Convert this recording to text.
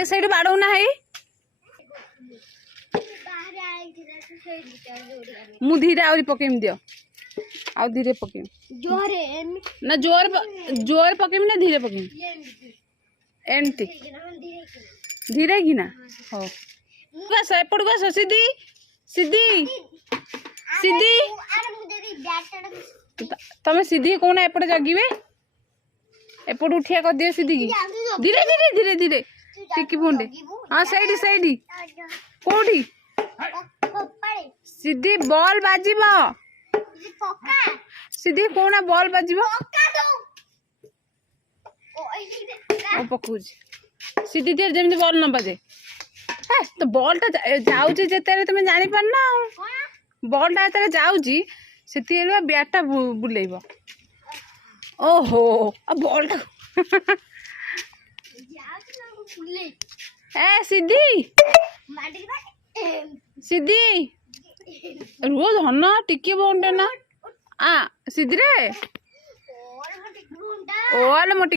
ए सही बाड़ो ना है मु धीरे आउरी पकेम दियो आउ धीरे पकेम जोरे ना जोर पकेम ना धीरे पकेम एंटी धीरे की ना हो गस एपड़ गस सीधी सीधी सीधी तमे सीधी कोना एपड़ जगिबे एपड़ उठिया कर दियो सीधी की धीरे धीरे धीरे धीरे टिकी फोंडे हां साइड साइड कोठी सीधी बॉल बाजिबो सीधी कोना बॉल बाजिबो ओ पकुज सीधी देर जेमती बॉल न बाजे ए तो बॉल ता जाउची जेते तुम जानि पार ना बॉल ता जेते जाउची सेती एलवा बैट ता बुलेइबो ओहो आ बॉल ता ए सीधी सीधी रोज हन टिके बोंडे ना आ सीधी रे ओल मोटी